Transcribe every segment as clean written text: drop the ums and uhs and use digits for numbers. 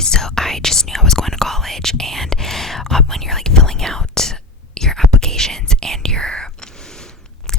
anyways, so I just knew I was going to college, and when you're like filling out your applications and your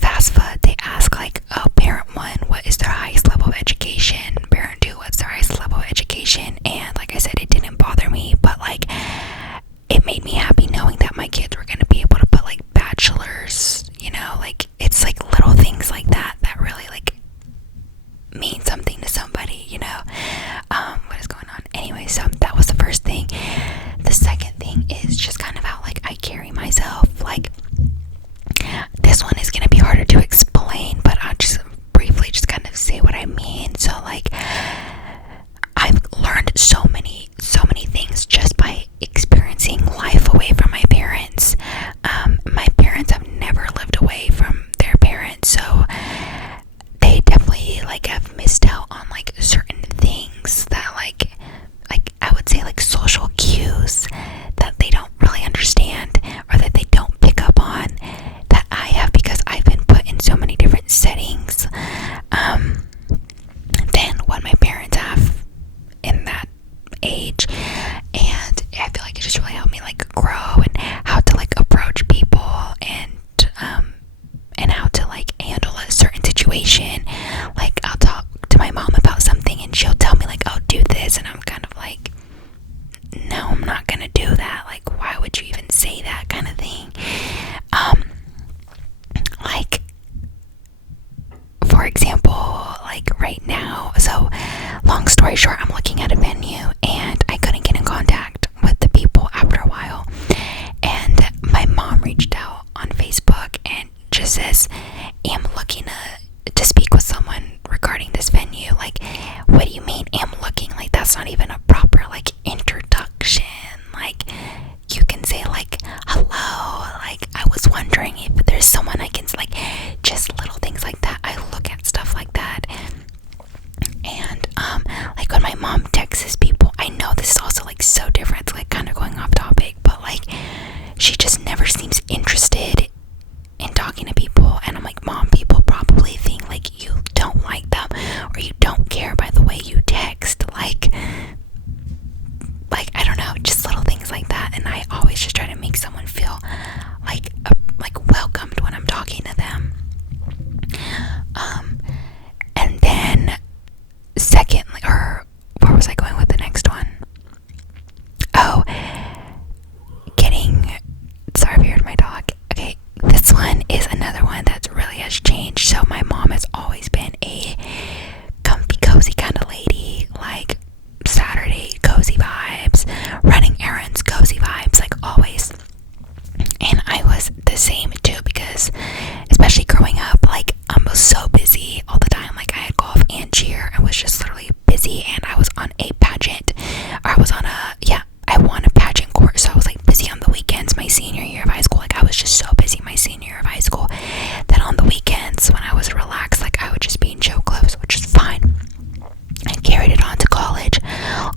FAFSA, they ask like, oh, parent one, what is their highest level of education? Parent two, what's their highest level of education? And like I said, it didn't bother me, but like it made me happy knowing that my kids were gonna be able to put like bachelors, like it's like little things like that that really like mean something to somebody, what is going on? Anyway, so that was the first thing. The second thing is just kind of how like I carry myself. Like, this one is gonna be harder to explain, but I'll just briefly just kind of say what I mean. So like, I've learned so many things just by experiencing life away from my parents. My parents have never lived away from their parents, so they definitely like have missed out on like certain things that like I would say like social cues that they don't really understand, or that they don't pick up on, that I have, because I've been put in so many different settings than what my parents have in that age. And I feel like it just really helped me like grow, and how to like approach people, and how to like handle a certain situation. Like, I'll talk to my mom about something and she'll tell me like, oh, do this, and I'm kind of like, no, I'm not gonna do that. Like, why would you even say that, kind of thing. Like, for example, like right now, so long story short, I'm looking at a venue and I couldn't get in contact with the people after a while, and my mom reached out on Facebook and just says, I'm looking to speak with someone regarding this venue. Like, what do you mean am looking? Like, that's not even a proper like introduction. Like, you can say like, hello, like I was wondering if there's someone I can, like, just little things like that. I look at stuff like that. And like when my mom texts people, I know this is also like so different, it's like kind of going off topic, but like she just never seems interested in talking to people. And I'm like, mom, people probably think like you don't like them, or you don't care by the way you text. Like I don't know, just little things like that. And I always just try to make someone feel like welcomed when I'm talking to them. And then secondly, or where was I going with the next one? Oh, sorry if you heard my dog. Okay, this one is another one that really has changed. So my mom has always been a comfy, cozy kind of lady. Like, Saturday, cozy vibes. Running errands, cozy vibes, like always. And I was the same too, because especially growing up, like I was so busy all the time. Like, I had golf and cheer and was just literally busy, and I was on a pageant, or I won a pageant course, so I was like busy on the weekends my senior year of high school. Like, I was just so busy my senior year of high school that on the weekends when I was relaxed, like I would just be in show clothes, which is fine. I carried it on to college,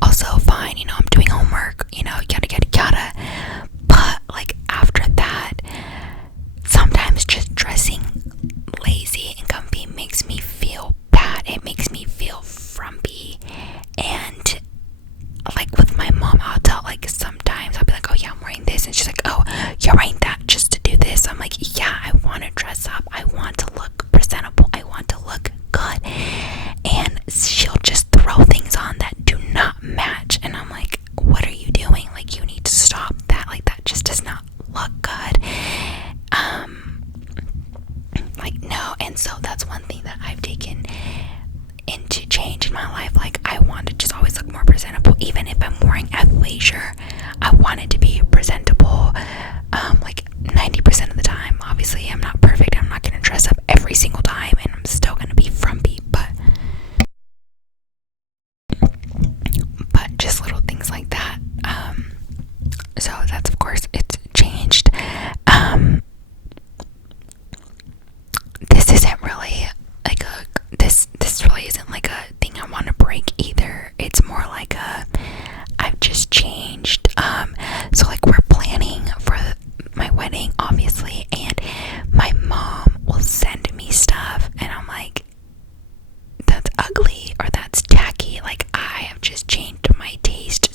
also fine, I'm doing homework, yada yada yada. But like after that, sometimes just dressing lazy and comfy makes me feel bad. It makes me feel frumpy. And like with my mom, I'll tell, like, sometimes I'll be like, oh yeah, I'm wearing this, and she's like, oh, you're wearing that just to do this. I'm like, yeah, I want to dress up, I want to look presentable, I want to look good. And she'll just throw things on that do not match, and I'm like, what are you doing? Like, you need to stop that. Like, that just does not look good. Like, no. And so that's one thing that I've taken into change in my life. Like, I want to just always look more presentable. Even if I'm wearing athleisure, I want it to be presentable, like 90% of the time. Obviously, I'm not perfect. I'm not going to dress up every single time, and I'm still going to be frumpy, but just little things like that. So that's, of course, it's changed. This isn't really like this really isn't like a thing I want to break either. It's more like I've just changed. So like, we're planning for my wedding, obviously, and my mom will send me stuff, and I'm like, that's ugly, or that's tacky. Like, I have just changed my taste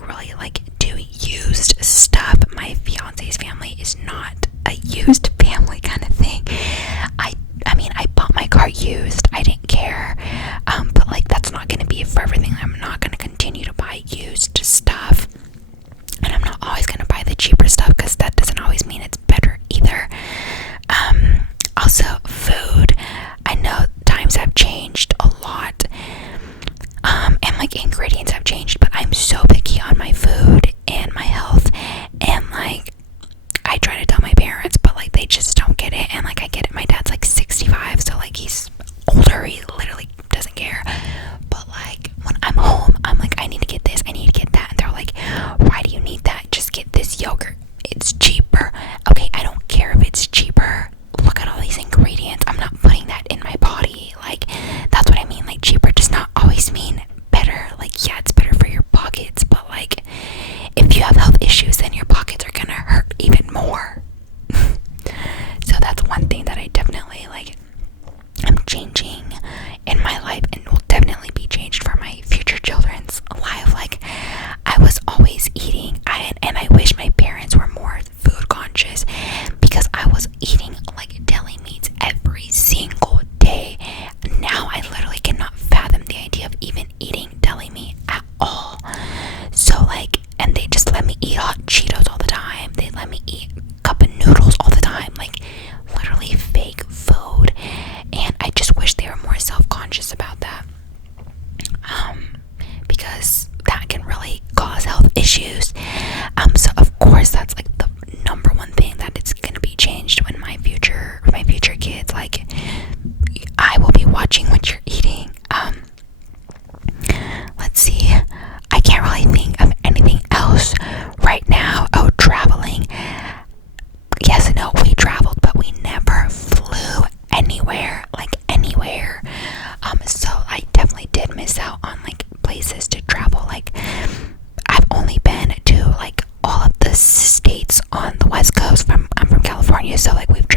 like really like do used stuff. My fiance's family is not a used family kind of thing. I mean, I bought my car used. I didn't care. But like that's not gonna be for everything. I'm not gonna continue to buy used stuff. And I'm not always gonna buy the cheaper stuff because that doesn't always mean it's better either. Also food. I know times have changed a lot. And like ingredients have changed, but I'm so picky on my food and my health, and like I try to tell my parents, but like they just don't get it. And like I get it, my dad's like 65, so like he's older, he literally doesn't care. But like when I'm home, I'm like, I need to get this, I need to get that, and they're like, why do you need that? Just get this yogurt, it's cheaper. Okay, I don't care if it's cheaper. Look at all these ingredients. I'm not putting that in my body. Like that's what I mean. Like cheaper does not always mean better. Like yeah, it's better for your pockets, but like if you have health issues, then your pockets are gonna hurt even more. So that's one thing that I definitely like I'm changing in my life, and will definitely be changed for my future children's life. Like I was always eating, and I wish my parents were more food conscious, because I was eating like deli meats every single day. Now I literally cannot fathom the idea of even eating deli meat at all. So like, and they just let me eat hot Cheetos all the time. They let me eat cup of noodles all the time. Like literally fake food. And I just wish they were more self-conscious about that. Because that can really cause health issues. So of course that's like the number one thing that it's gonna be changed when my future kids, like I will be watching what you're eating. Let's see. I can't really think of anything else right now. Oh, traveling. Yes and no, we traveled, but we never flew anywhere, like anywhere. So I definitely did miss out on like places to travel. Like I've only been to like all of the states on the West Coast. I'm from California, so like we've